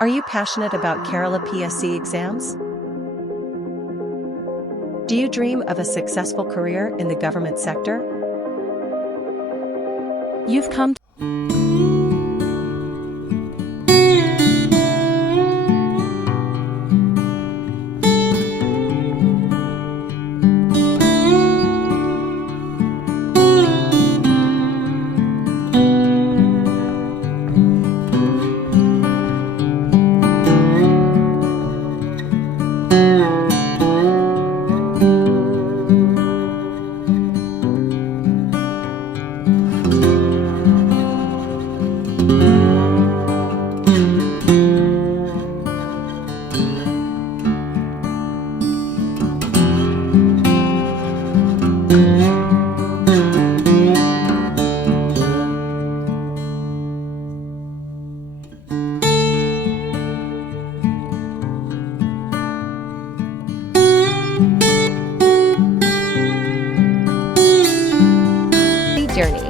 Are you passionate about Kerala PSC exams? Do you dream of a successful career in the government sector? You've come journey.